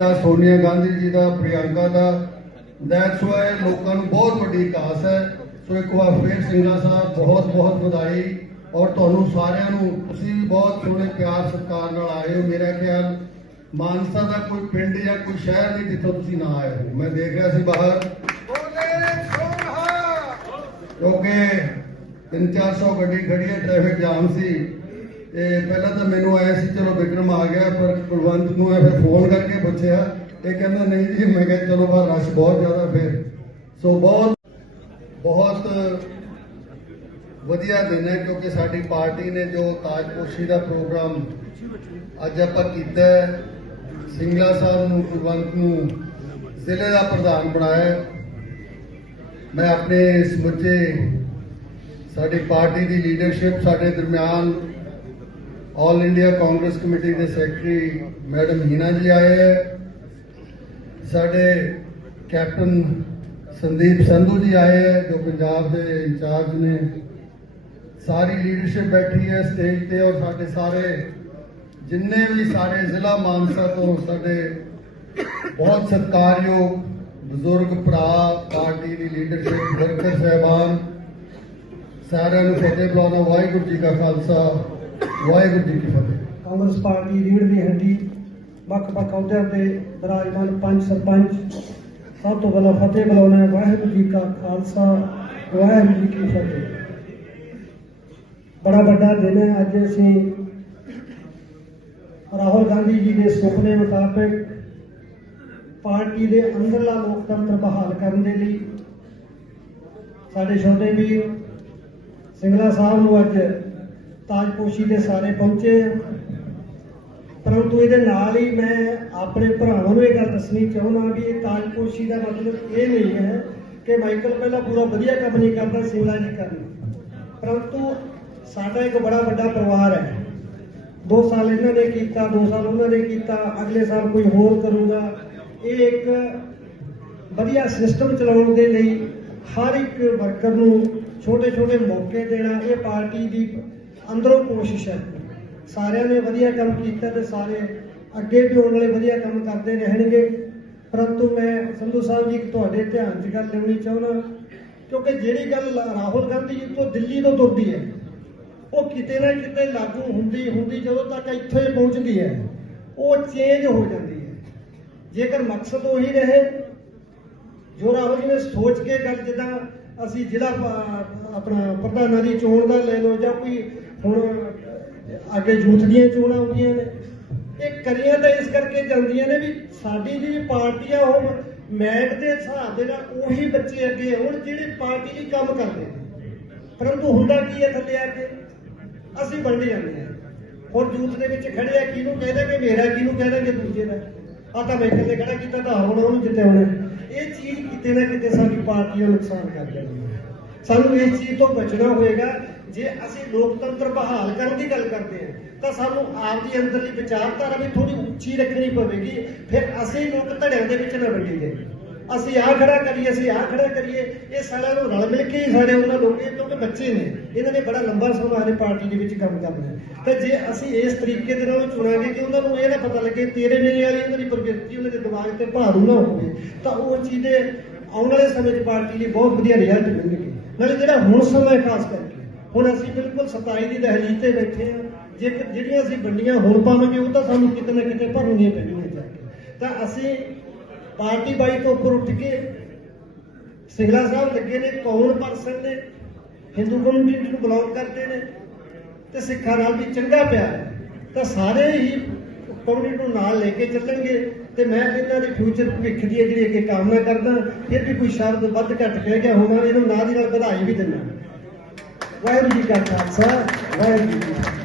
ਦਾ ਸੋਨੀਆ ਗਾਂਧੀ ਜੀ ਦਾ ਪ੍ਰਿਯੰਕਾ ਦਾ। That's why ਲੋਕਾਂ ਨੂੰ ਬਹੁਤ ਵੱਡੀ ਕਾਸ ਹੈ। ਸੋ ਇੱਕ ਵਾਰ ਫੇਰ ਸਿੰਘਲਾ ਸਾਹਿਬ ਬਹੁਤ ਬਹੁਤ ਵਧਾਈ। ਔਰ ਤੁਹਾਨੂੰ ਸਾਰਿਆਂ ਨੂੰ ਤੁਸੀਂ ਵੀ ਬਹੁਤ ਸੋਹਣੇ ਪਿਆਰ ਸਤਿਕਾਰ ਨਾਲ ਆਏ ਹੋ ਮੇਰਾ ਖਿਆਲ। ਮਾਨਸਾ ਦਾ ਕੋਈ ਪਿੰਡ ਜਾਂ ਕੋਈ ਸ਼ਹਿਰ ਨਹੀਂ ਜਿੱਥੋਂ ਤੁਸੀਂ ਨਾ ਆਏ ਹੋ। ਮੈਂ ਦੇਖ ਰਿਹਾ ਸੀ ਬਾਹਰ। ਕਿਉਂਕਿ 3-400 ਗੱਡੀ ਖੜੀ ਹੈ ਟ੍ਰੈਫਿਕ ਜਾਮ ਸੀ। ਤੇ ਪਹਿਲਾਂ ਤਾਂ ਮੈਨੂੰ ਆਇਆ ਸੀ, ਚਲੋ ਵਿਕਰਮ ਆ ਗਿਆ, ਪਰ ਕੁਲਵੰਤ ਨੂੰ ਇਹ ਫਿਰ ਫੋਨ ਕਰਕੇ ਪੁੱਛਿਆ। ਇਹ ਕਹਿੰਦਾ, ਨਹੀਂ ਜੀ, ਮੈਂ ਕਿਹਾ, ਚਲੋ ਬਾਹਰ ਰਸ਼ ਬਹੁਤ ਜ਼ਿਆਦਾ ਫਿਰ। ਸੋ ਬਹੁਤ ਬਹੁਤ ਵਧੀਆ ਦਿਨ ਹੈ, ਕਿਉਂਕਿ ਸਾਡੀ ਪਾਰਟੀ ਨੇ ਜੋ ਤਾਜਪੋਸ਼ੀ ਦਾ ਪ੍ਰੋਗਰਾਮ ਅੱਜ ਆਪਾਂ ਕੀਤਾ ਹੈ, ਸਿੰਗਲਾ ਸਾਹਿਬ ਨੂੰ ਕੁਲਵੰਤ ਨੂੰ ਜ਼ਿਲ੍ਹੇ ਦਾ ਪ੍ਰਧਾਨ ਬਣਾਇਆ ਮੈਂ ਆਪਣੇ ਸਮੁੱਚੇ ਸਾਡੀ ਪਾਰਟੀ ਦੀ ਲੀਡਰਸ਼ਿਪ ਸਾਡੇ ਦਰਮਿਆਨ ਆਲ ਇੰਡੀਆ ਕਾਂਗਰਸ ਕਮੇਟੀ ਦੇ ਸੈਕਟਰੀ ਮੈਡਮ ਹੀਨਾ ਜੀ ਆਏ ਹੈ। ਸਾਡੇ ਕੈਪਟਨ ਸੰਦੀਪ ਸੰਧੂ ਜੀ ਆਏ ਹੈ, ਜੋ ਪੰਜਾਬ ਦੇ ਇੰਚਾਰਜ ਨੇ। ਸਾਰੀ ਲੀਡਰਸ਼ਿਪ ਬੈਠੀ ਹੈ ਸਟੇਜ ਤੇ ਔਰ ਸਾਡੇ ਸਾਰੇ, ਜਿੰਨੇ ਵੀ ਸਾਰੇ ਜ਼ਿਲ੍ਹਾ ਮਾਨਸਾ ਤੋਂ ਸਾਡੇ ਬਹੁਤ ਸਤਿਕਾਰਯੋਗ ਬਜ਼ੁਰਗ ਭਰਾ, ਪਾਰਟੀ ਦੀ ਲੀਡਰਸ਼ਿਪ ਵਰਕਰ ਸਹਿਬਾਨ, ਸਾਰਿਆਂ ਨੂੰ ਫਤਿਹ ਬੁਲਾਉਣਾ ਵਾਹਿਗੁਰੂ ਜੀ ਕਾ ਖਾਲਸਾ। ਵਾਹਿਗੁਰੂ ਜੀ ਕੀ ਫਤਿਹ। ਕਾਂਗਰਸ ਪਾਰਟੀ ਰੀੜ ਦੀ ਹੱਡੀ, ਵੱਖ ਵੱਖ ਅਹੁਦਿਆਂ ਤੇ ਵਿਰਾਜਮਾਨ ਪੰਜ ਸਰਪੰਚ, ਸਭ ਤੋਂ ਪਹਿਲਾਂ ਫਤਿਹ ਬੁਲਾਉਣਾ ਵਾਹਿਗੁਰੂ ਜੀ ਕਾ ਖਾਲਸਾ, ਵਾਹਿਗੁਰੂ ਜੀ ਕੀ ਫਤਿਹ। ਬੜਾ ਵੱਡਾ ਦਿਨ ਹੈ। ਅੱਜ ਅਸੀਂ ਰਾਹੁਲ ਗਾਂਧੀ ਜੀ ਦੇ ਸੁਪਨੇ ਮੁਤਾਬਕ ਪਾਰਟੀ ਦੇ ਅੰਦਰਲਾ ਲੋਕਤੰਤਰ ਬਹਾਲ ਕਰਨ ਦੇ ਲਈ ਸਾਡੇ ਛੋਟੇ ਵੀਰ ਸਿੰਗਲਾ ਸਾਹਿਬ ਨੂੰ ਅੱਜ ਤਾਜਪੋਸ਼ੀ ਦੇ ਸਾਰੇ ਪਹੁੰਚੇ ਆ। ਪਰੰਤੂ ਇਹਦੇ ਨਾਲ ਹੀ ਮੈਂ ਆਪਣੇ ਭਰਾਵਾਂ ਨੂੰ ਇਹ ਗੱਲ ਦੱਸਣੀ ਚਾਹੁੰਦਾ ਵੀ ਇਹ ਤਾਜਪੋਸ਼ੀ ਦਾ ਮਤਲਬ ਇਹ ਨਹੀਂ ਹੈ ਕਿ ਮਾਈਕਲ ਪਹਿਲਾਂ ਪੂਰਾ ਵਧੀਆ ਕੰਮ ਨਹੀਂ ਕਰਦਾ ਸਿੰਗਲਾ ਜੀ ਕਰਨਾ ਪਰੰਤੂ ਸਾਡਾ ਇੱਕ ਬੜਾ ਵੱਡਾ ਪਰਿਵਾਰ ਹੈ। ਦੋ ਸਾਲ ਇਹਨਾਂ ਨੇ ਕੀਤਾ, ਦੋ ਸਾਲ ਉਹਨਾਂ ਨੇ ਕੀਤਾ, ਅਗਲੇ ਸਾਲ ਕੋਈ ਹੋਰ ਕਰੂਗਾ। ਇਹ ਇੱਕ ਵਧੀਆ ਸਿਸਟਮ ਚਲਾਉਣ ਦੇ ਲਈ ਹਰ ਇੱਕ ਵਰਕਰ ਨੂੰ ਛੋਟੇ ਛੋਟੇ ਮੌਕੇ ਦੇਣਾ, ਇਹ ਪਾਰਟੀ ਦੀ ਅੰਦਰੋਂ ਕੋਸ਼ਿਸ਼ ਹੈ। ਸਾਰਿਆਂ ਨੇ ਵਧੀਆ ਕੰਮ ਕੀਤਾ ਤੇ ਸਾਰੇ ਅੱਗੇ ਵੀ ਆਉਣ ਵਾਲੇ ਵਧੀਆ ਕੰਮ ਕਰਦੇ ਰਹਿਣਗੇ। ਪਰੰਤੂ ਮੈਂ ਸੰਧੂ ਸਾਹਿਬ ਜੀ ਤੁਹਾਡੇ ਧਿਆਨ 'ਚ ਗੱਲ ਲਿਆਉਣੀ ਚਾਹੁੰਦਾ, ਕਿਉਂਕਿ ਜਿਹੜੀ ਗੱਲ ਰਾਹੁਲ ਗਾਂਧੀ ਜੀ ਤੋਂ ਦਿੱਲੀ ਤੋਂ ਤੁਰਦੀ ਹੈ, ਉਹ ਕਿਤੇ ਨਾ ਕਿਤੇ ਲਾਗੂ ਹੁੰਦੀ ਹੁੰਦੀ ਜਦੋਂ ਤੱਕ ਇੱਥੇ ਪਹੁੰਚਦੀ ਹੈ, ਉਹ ਚੇਂਜ ਹੋ ਜਾਂਦੀ ਹੈ। ਜੇਕਰ ਮਕਸਦ ਉਹੀ ਰਹੇ, ਜੋ ਰਾਹੁਲ ਜੀ ਨੇ ਸੋਚ ਕੇ ਗੱਲ ਜਿੱਦਾਂ ਅਸੀਂ ਜ਼ਿਲ੍ਹਾ ਆਪਣਾ ਪ੍ਰਧਾਨਾਂ ਦੀ ਚੋਣ ਦਾ ਲੈ ਲਓ ਜਾਂ ਕੋਈ ਹੁਣ ਅੱਗੇ ਯੂਥ ਦੀਆਂ ਚੋਣਾਂ ਆਉਂਦੀਆਂ ਨੇ। ਇਹ ਕਰੀਆਂ ਤਾਂ ਇਸ ਕਰਕੇ ਜਾਂਦੀਆਂ ਨੇ ਵੀ ਸਾਡੀ ਜਿਹੜੀ ਪਾਰਟੀ ਆ ਉਹ ਮੈਟ ਦੇ ਹਿਸਾਬ ਦੇ ਨਾਲ ਉਹੀ ਬੱਚੇ ਅੱਗੇ ਆਉਣ ਜਿਹੜੇ ਪਾਰਟੀ ਲਈ ਕੰਮ ਕਰਦੇ ਨੇ। ਪਰੰਤੂ ਹੁੰਦਾ ਕੀ ਹੈ ਥੱਲੇ ਆ ਕੇ? ਅਸੀਂ ਵੰਡ ਜਾਂਦੇ ਹਾਂ। ਹੁਣ ਯੂਥ ਦੇ ਵਿੱਚ ਖੜੇ ਆ, ਕਿਹਨੂੰ ਕਹਿੰਦੇ ਕਿ ਮੇਰਾ ਕਿਹਨੂੰ ਕਹਿੰਦੇ ਦੂਜੇ ਦਾ? ਆ ਤਾਂ ਮੈਂ ਇਕੱਲੇ ਖੜਾ ਕੀਤਾ, ਤਾਂ ਹੁਣ ਉਹਨੂੰ ਜਿੱਤਿਆਉਣਾ ਇਹ ਚੀਜ਼ ਕਿਤੇ ਨਾ ਕਿਤੇ ਸਾਡੀ ਪਾਰਟੀ ਨੂੰ ਨੁਕਸਾਨ ਕਰ ਜਾਂਦੀ ਹੈ। ਸਾਨੂੰ ਇਸ ਚੀਜ਼ ਤੋਂ ਬਚਣਾ ਹੋਏਗਾ, ਜੇ ਅਸੀਂ ਲੋਕਤੰਤਰ ਬਹਾਲ ਕਰਨ ਦੀ ਗੱਲ ਕਰਦੇ ਹਾਂ, ਤਾਂ ਸਾਨੂੰ ਆਪ ਆਪਦੀ ਅੰਦਰਲੀ ਵਿਚਾਰਧਾਰਾ ਵੀ ਥੋੜੀ ਉੱਚੀ ਰੱਖਣੀ ਪਵੇਗੀ, ਫਿਰ ਅਸੀਂ ਲੋਕ ਧੜਿਆਂ ਦੇ ਵਿੱਚ ਨਾ ਵੰਡੀਏ ਅਸੀਂ ਆਹ ਖੜਾ ਕਰੀਏ, ਅਸੀਂ ਆਹ ਖੜਾ ਕਰੀਏ, ਇਹ ਸਾਰਿਆਂ ਨੂੰ ਰਲ ਮਿਲ ਕੇ ਹੀ ਸਾਡੇ ਉਹਨਾਂ ਲੋਕਾਂ ਕਿਉਂਕਿ ਬੱਚੇ ਨੇ, ਇਹਨਾਂ ਨੇ ਬੜਾ ਲੰਬਾ ਸਮਾਂ ਹਰੇ ਪਾਰਟੀ ਦੇ ਵਿੱਚ ਕੰਮ ਕਰਨਾ ਤੇ ਜੇ ਅਸੀਂ ਇਸ ਤਰੀਕੇ ਦੇ ਨਾਲ ਚੁਣਾਂਗੇ ਕਿ ਉਹਨਾਂ ਨੂੰ ਇਹ ਨਾ ਪਤਾ ਲੱਗੇ ਤੇਰੇ ਮੇਰੇ ਵਾਲੀ ਉਹਨਾਂ ਦੀ ਪ੍ਰਵਿਰਤੀ, ਉਹਨਾਂ ਦੇ ਦਿਮਾਗ ਤੇ ਭਾਰੂ ਨਾ ਹੋਵੇ, ਤਾਂ ਉਹ ਚੀਜ਼ ਦੇ ਆਉਣ ਵਾਲੇ ਸਮੇਂ 'ਚ ਪਾਰਟੀ ਲਈ ਬਹੁਤ ਵਧੀਆ ਰਿਜ਼ਲਟ ਮਿਲਣਗੇ। ਨਾਲੇ ਜਿਹੜਾ ਹੁਣ ਸਮਾਂ ਖਾਸ ਕਰਕੇ, ਹੁਣ ਅਸੀਂ ਬਿਲਕੁਲ 27 ਦੀ ਦਹਲੀਜ਼ ਤੇ ਬੈਠੇ ਹਾਂ ਜੇਕਰ ਜਿਹੜੀਆਂ ਅਸੀਂ ਵੰਡੀਆਂ ਹੁਣ ਪਾਵਾਂਗੇ, ਉਹ ਤਾਂ ਸਾਨੂੰ ਕਿਤੇ ਨਾ ਕਿਤੇ ਭਰਨੀਆਂ ਪੈਣਗੀਆਂ ਤਾਂ ਅਸੀਂ ਪਾਰਟੀ ਬਾਈ ਤੋਂ ਉੱਪਰ ਉੱਠ ਕੇ ਸਿੰਗਲਾ ਸਾਹਿਬ ਲੱਗੇ ਨੇ, ਕੌਣ ਪਰਸਨ ਨੇ? ਹਿੰਦੂ ਕਮਿਊਨਿਟੀ ਨੂੰ ਬਿਲੋਂਗ ਕਰਦੇ ਨੇ ਤੇ ਸਿੱਖਾਂ ਨਾਲ ਵੀ ਚੰਗਾ ਪਿਆ ਤਾਂ ਸਾਰੇ ਹੀ ਕਮਿਊਨਿਟੀ ਨੂੰ ਨਾਲ ਲੈ ਕੇ ਚੱਲਣਗੇ। ਤੇ ਮੈਂ ਇਹਨਾਂ ਦੇ ਫਿਊਚਰ ਭਵਿੱਖ ਦੀ ਜਿਹੜੀ ਅੱਗੇ ਕਾਮਨਾ ਕਰਦਾ, ਫਿਰ ਵੀ ਕੋਈ ਸ਼ਬਦ ਵੱਧ ਘੱਟ ਕਹਿ ਗਿਆ ਹੋਣਾ, ਇਹਨੂੰ ਨਾਲ ਦੀ ਨਾਲ ਵਧਾਈ ਵੀ ਦਿੰਦਾ। ਵਾਹਿਗੁਰੂ ਜੀ ਕਾ ਖਾਲਸਾ, ਵਾਹਿਗੁਰੂ ਜੀ